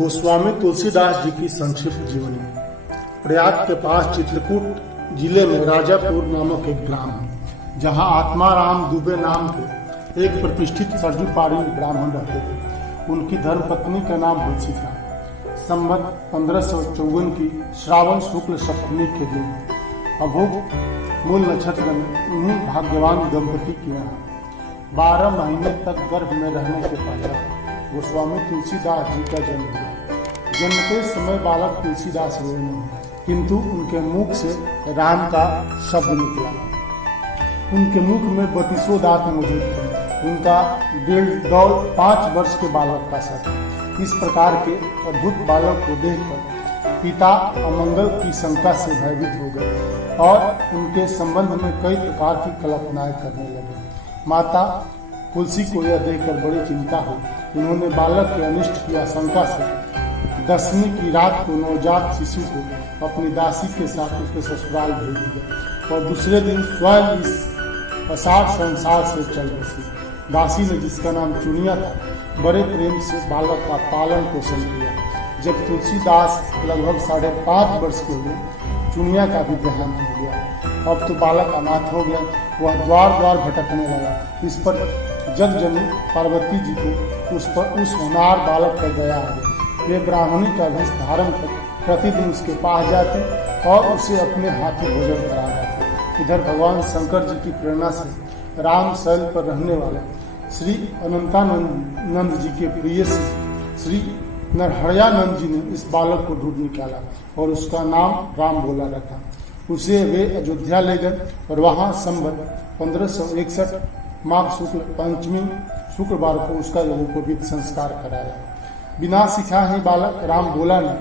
गोस्वामी तुलसीदास जी की संक्षिप्त जीवनी। प्रयाग के पास चित्रकूट जिले में राजापुर नामक एक ग्राम है, जहाँ आत्माराम दुबे नाम के एक प्रतिष्ठित सरजू पारी ब्राह्मण रहते थे। उनकी धर्मपत्नी का नाम तुलसी था। संवत 1554 की श्रावण शुक्ल सप्तमी के दिन अभोग मूल नक्षत्र में उन्हीं भाग्यवान दंपति के यहाँ 12 महीने तक गर्भ में रहने के पश्चात गोस्वामी तुलसीदास जी का जन्म हुआ। जन्मते समय बालक तुलसीदास हुए नहीं, किंतु उनके मुख से राम का शब्द निकला। उनके मुख में 32 दांत मौजूद थे। उनका 1.5 वर्ष के बालक का सर। इस प्रकार के अद्भुत बालक को देखकर पिता अमंगल की शंका से भयभीत हो गए और उनके संबंध में कई प्रकार की कल्पनाएं करने लगे। माता तुलसी को यह देखकर बड़ी चिंता हुई। उन्होंने बालक के अनिष्ट की आशंका से 10वीं की रात को नवजात शिशु को अपनी दासी के साथ उसके ससुराल भेज दिया और दूसरे दिन स्वयं इस असार संसार से चल बसी। दासी ने, जिसका नाम चुनिया था, बड़े प्रेम से बालक का पालन पोषण किया। जब तुलसीदास लगभग 5.5 वर्ष के हुए, चुनिया का भी देहांत हो गया। अब तो बालक अनाथ हो गया। वह द्वार द्वार भटकने लगा। इस पर जगजननी पार्वती जी को उस होनहार बालक पर दया आ गई। वे ब्राह्मणी का वेश धारण कर प्रतिदिन उसके पास जाते और उसे अपने हाथों भोजन करा जाते। इधर भगवान शंकर जी की प्रेरणा से राम शैल पर रहने वाले श्री अनंतानंद जी के प्रिय श्री नरहरयानंद जी ने इस बालक को ढूंढ निकाला और उसका नाम राम बोला रखा। उसे वे अयोध्या ले गए और वहां संवत 1561 माघ शुक्ल पंचमी शुक्रवार को उसका यज्ञोपवीत संस्कार कराया। बिना सिखा ही बालक राम बोला ने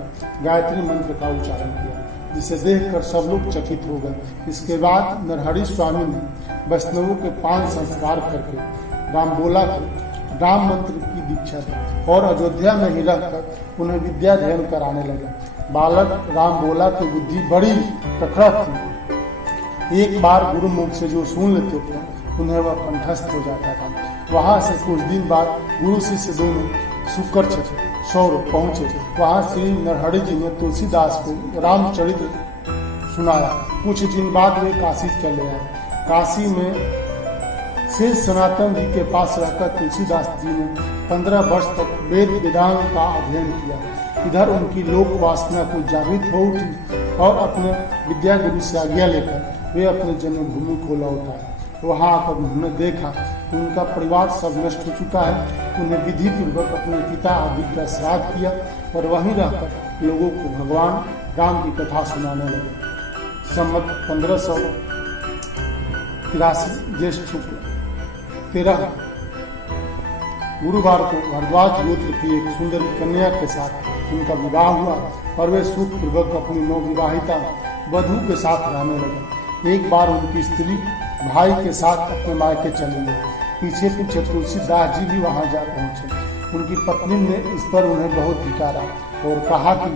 गायत्री मंत्र का उच्चारण किया, जिसे देखकर सब लोग चकित हो गए। इसके बाद नरहरि स्वामी ने वैष्णवों के 5 संस्कार करके राम बोला को राम मंत्र की दीक्षा दी और अयोध्या में ही रहकर उन्हें विद्या अध्ययन कराने लगे। बालक राम बोला की बुद्धि बड़ी प्रखर थी। एक बार गुरु मुख से जो सुन लेते थे उन्हें वह कंठस्थ हो जाता था। वहां से कुछ दिन बाद गुरु शिष्य दोनों शुक्र सौर पहुंचे। वहां श्री नरहरि जी ने तुलसीदास को रामचरित्र सुनाया। कुछ दिन बाद वे काशी चले आए। काशी में से सनातन जी के पास रहकर तुलसीदास जी ने 15 वर्ष तक वेद वेदांत का अध्ययन किया। इधर उनकी लोक वासना को जागृत हो उठी और अपने विद्या गुरु से आज्ञा लेकर वे अपने जन्मभूमि को लौट आए। वहां आकर उन्होंने देखा कि उनका परिवार सब नष्ट हो चुका है। उन्हें विधि पूर्वक अपने पिता आदि का श्राद्ध किया और वहीं रहकर लोगों को भगवान राम की कथा सुनाने लगे। संवत 1583 ज्येष्ठ शुक्ल 13 गुरुवार को भारद्वाज गोत्र की एक सुंदर कन्या के साथ उनका विवाह हुआ और वे सुख पूर्वक अपनी नवविवाहिता वधू के साथ रहने लगे। एक बार उनकी स्त्री भाई के साथ अपने मायके चले गए। पीछे पीछे तुलसीदास जी भी वहां जा पहुंचे। उनकी पत्नी ने इस पर उन्हें बहुत धिक्कारा और कहा कि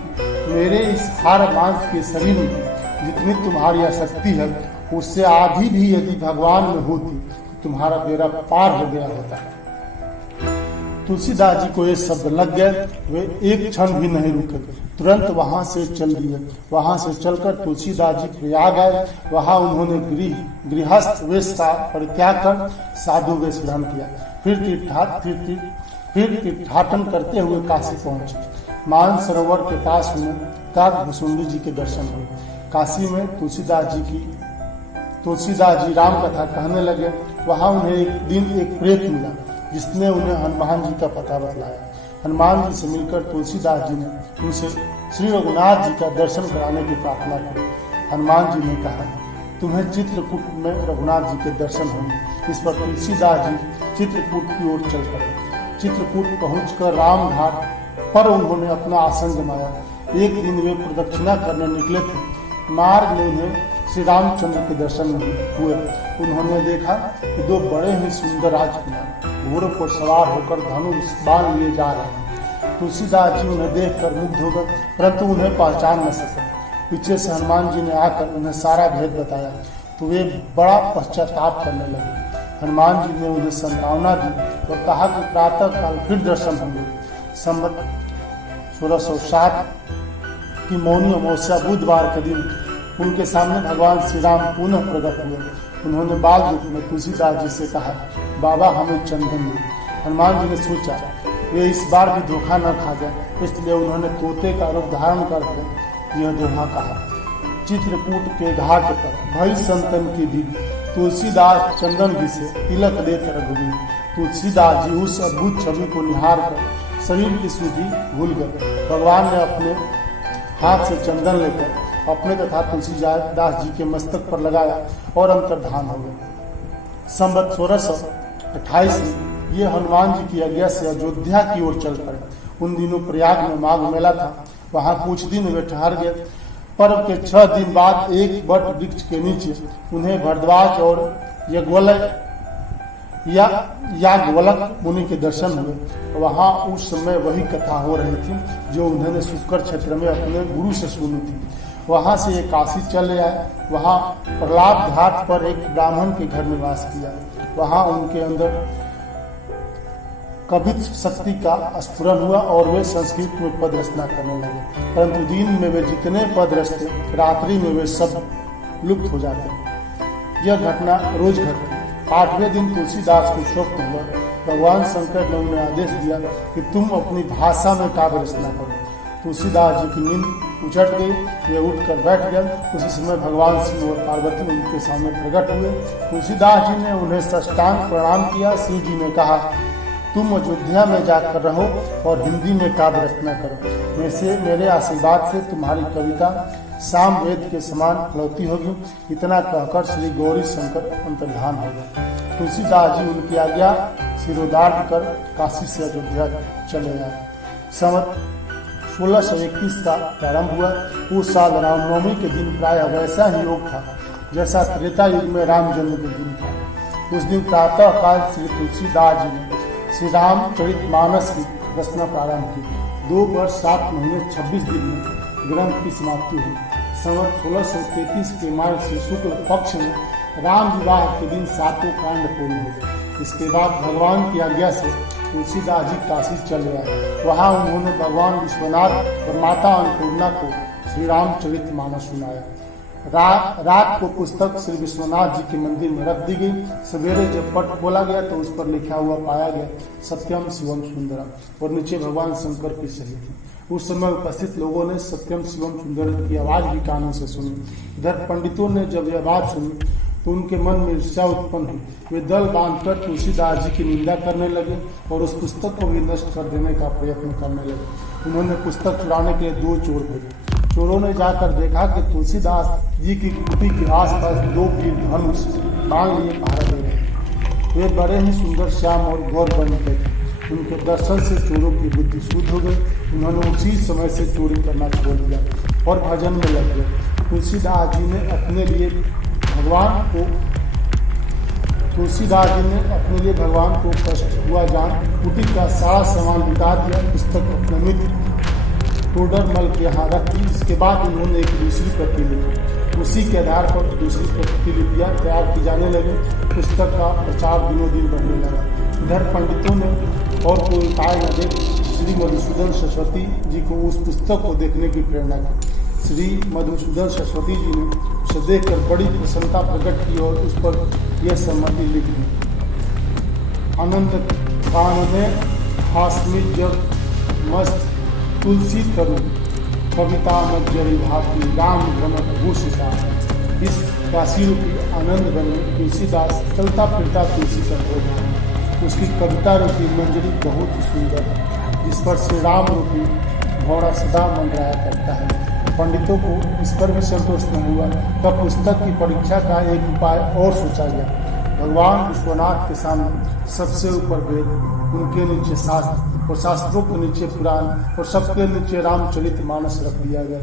मेरे इस हार मांस के शरीर में जितनी तुम्हारी आसक्ति है, उससे आधी भी यदि भगवान में होती तो तुम्हारा बेड़ा पार हो गया होता। तुलसीदास जी को ये शब्द लग गए। वे एक क्षण भी नहीं रुके, तुरंत वहां से चल दिए। वहां से चलकर तुलसीदास जी प्रयाग आए। वहां उन्होंने गृहस्थ वेश का परित्याग कर साधु वेश ग्रहण किया। फिर तीर्थाटन करते हुए काशी पहुंचे। मान सरोवर के पास उन्हें काकभुसुंडी जी के दर्शन हुए। काशी में तुलसीदास जी राम कथा कहने लगे। वहां उन्हें एक दिन एक प्रेत मिला, जिसने उन्हें हनुमान जी का पता बतलाया। हनुमान जी से मिलकर तुलसीदास जी ने उनसे श्री रघुनाथ जी का दर्शन कराने की प्रार्थना की। हनुमान जी ने कहा, तुम्हें चित्रकूट में रघुनाथ जी के दर्शन होंगे। इस पर तुलसीदास जी चित्रकूट की ओर चल पड़े। चित्रकूट पहुंचकर राम घाट पर उन्होंने अपना आसन जमाया। एक दिन वे प्रदक्षिणा करने निकले थे। मार्ग में उन्हें श्री रामचंद्र के दर्शन हुए। उन्होंने देखा कि 2 बड़े ही सुंदर राजकुमार घोड़ों पर सवार होकर धनुष बाण लिए जा रहे हैं। तुलसीदास जी उन्हें देखकर मुग्ध हो गए, परंतु उन्हें पहचान न सके। पीछे से हनुमान जी ने आकर उन्हें सारा भेद बताया तो वे बड़ा पश्चाताप करने लगे। हनुमान जी ने उन्हें सांत्वना दी और कहा कि प्रातः काल फिर दर्शन होंगे। संवत 1607 की मौनी अमावस्या बुधवार के दिन उनके सामने भगवान श्री राम पुनः प्रकट हुए। उन्होंने बाल रूप में तुलसीदास जी से कहा, बाबा हमें चंदन दो। हनुमान जी ने सोचा वे इस बार भी धोखा न खा जाए, इसलिए उन्होंने तोते का रूप धारण करके यह दोहा कहा। चित्रकूट के घाट पर भई संतन की भी तुलसीदास चंदन घिसे तिलक देत रघुवीर। तुलसीदास जी उस अद्भुत छवि को निहार कर शरीर की शुद्धि भूल गए। भगवान ने अपने हाथ से चंदन लेकर अपने तथा तुलसीदास जी के मस्तक पर लगाया और अंतर्धान हो गए। संवत 1628 में ये हनुमान जी की आज्ञा से अयोध्या की ओर चल पड़े। उन दिनों प्रयाग में माघ मेला था, वहां कुछ दिन वे ठहर गए। पर्व के 6 दिन बाद एक बट वृक्ष के नीचे उन्हें भरद्वाज और याज्ञवल्क मुनि के दर्शन हुए। वहां उस समय वही कथा हो रही थी जो उन्होंने शुक्र क्षेत्र में अपने गुरु से सुनी थी। वहां से एक काशी चले आए। वहां प्रहलाद घाट पर एक ब्राह्मण के घर निवास किया। वहां उनके अंदर कवित शक्ति का स्फुरन हुआ और वे संस्कृत में पद रचना करने लगे। परंतु दिन में वे जितने पद रचते, रात्रि में वे सब लुप्त हो जाते। यह घटना रोज घटती। 8वें दिन तुलसीदास को स्वप्न हुआ। भगवान शंकर ने उन्हें आदेश दिया कि तुम अपनी भाषा में काव्य रचना करो। तुलसीदास जी की नींद उचट गई। वे उठकर बैठ गए। उसी समय भगवान शिव और पार्वती उनके सामने प्रकट हुए। तुलसीदास जी ने उन्हें साष्टांग प्रणाम किया। शिव जी ने कहा, तुम अयोध्या में जाकर रहो और हिंदी में काव्य रचना करो। मेरे आशीर्वाद से तुम्हारी कविता साम वेद के समान फलौती होगी। इतना कहकर श्री गौरी शंकर अंतर्धान हो गए। तुलसीदास जी उनकी आज्ञा शिरोधार्य कर काशी से अयोध्या चले आए। संवत 1621 का प्रारंभ हुआ। उस साल रामनवमी के दिन प्राय वैसा ही योग था जैसा त्रेता युग में राम जन्म के दिन था। उस दिन प्रातः काल श्री तुलसीदास जी ने श्री रामचरितमानस की रचना प्रारंभ की। 2 वर्ष 7 महीने 26 दिन में ग्रंथ की समाप्ति हुई। संवत 1633 के मार्ग से शुक्ल पक्ष में राम विवाह के दिन 7 कांड पूर्ण हुए। इसके बाद भगवान की आज्ञा से तुलसीदास जी काशी चले आए। वहां उन्होंने भगवान विश्वनाथ और माता अन्नपूर्णा को श्री रामचरितमानस सुनाया। रात को पुस्तक श्री विश्वनाथ जी के मंदिर में रख दी गई। सवेरे जब पट खोला गया तो उस पर लिखा हुआ पाया गया, सत्यम शिवम सुंदरम, और नीचे भगवान शंकर की सही थी। उस समय उपस्थित लोगों ने सत्यम शिवम सुंदरम की आवाज भी कानों से सुनी। इधर पंडितों ने जब यह बात सुनी तो उनके मन में ईर्ष्या उत्पन्न हुई। वे दल बांधकर तुलसीदास जी की निंदा करने लगे और उस पुस्तक को भी नष्ट कर देने का प्रयत्न करने लगे। उन्होंने पुस्तक चुराने के लिए 2 चोर भेजे। चोरों ने जाकर देखा कि तुलसीदास जी की कुटी के आसपास 2 वीर धनुष बाण लिए पहरा दे रहे। वे बड़े ही सुंदर श्याम और गौर बन गए थे। उनके दर्शन से चोरों की बुद्धि शुद्ध हो गई। उन्होंने उसी समय से चोरी करना छोड़ दिया और भजन में लग गए। तुलसीदास जी ने अपने लिए भगवान को कष्ट हुआ जान कुटी का सारा सामान लुटा दिया। पुस्तक अपने मित्र टोडरमल के यहाँ रख दी। इसके बाद उन्होंने एक दूसरी प्रति लिखी। उसी के आधार पर दूसरी प्रतिलिपियां तैयार की जाने लगी। पुस्तक का प्रचार दिनों दिन बढ़ने लगा। इधर पंडितों ने और कोई उपाय न देख श्री मधुसूदन सरस्वती जी को उस पुस्तक को देखने की प्रेरणा की। श्री मधुसूदन सरस्वती जी ने उसे देखकर बड़ी प्रसन्नता प्रकट की और उस पर यह सम्मति लिख दी। अनंत कान में हास्मित जब मस्त तुलसी करूँ कविता मज्जरी भाती राम भ्रमत भूषिता। इस काशी रूपी आनंद वन में तुलसीदास चलता फिरता तुलसी का भोग। उसकी कविता रूपी मंजरी बहुत ही सुंदर है, जिस पर श्री राम रूपी घोड़ा सदा मंडराया करता है। पंडितों को इस पर भी संतोष नहीं हुआ, तब पुस्तक की परीक्षा का एक उपाय और सोचा गया। भगवान विश्वनाथ के सामने सबसे ऊपर वेद, उनके नीचे शास्त्र और शास्त्रों के नीचे पुराण और सबके नीचे रामचरितमानस रख दिया गया।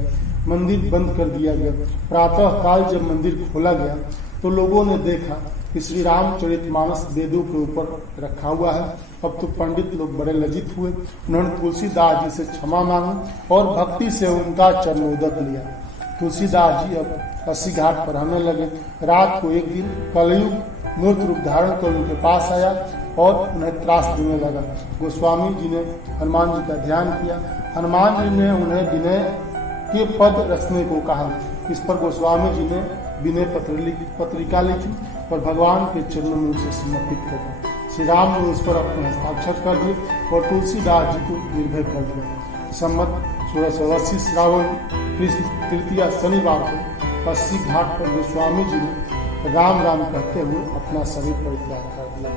मंदिर बंद कर दिया गया। प्रातः काल जब मंदिर खोला गया तो लोगों ने देखा कि श्री रामचरितमानस वेदों के ऊपर रखा हुआ है। अब तो पंडित लोग बड़े लज्जित हुए। उन्होंने तुलसीदास जी से क्षमा मांगी और भक्ति से उनका चरणोदक लिया। तुलसीदास जी अब 80 घाट पर रहने लगे। रात को एक दिन कलयुग मूर्त रूप धारण कर उनके पास आया और उन्हें त्रास देने लगा। गोस्वामी जी ने हनुमान जी का ध्यान किया हनुमान जी ने उन्हें विनय के पद रचने को कहा। इस पर गोस्वामी जी ने विनय पत्रिका लिखी और भगवान के चरणों में उसे समर्पित कर दिया। श्री राम ने उस पर अपने हस्ताक्षर कर दिए और तुलसीदास जी को निर्भय कर दिया। सम्मत 1680 श्रावण कृष्ण तृतीया शनिवार को 80 घाट पर गोस्वामी जी ने राम राम कहते हुए अपना शरीर परित्याग कर दिया।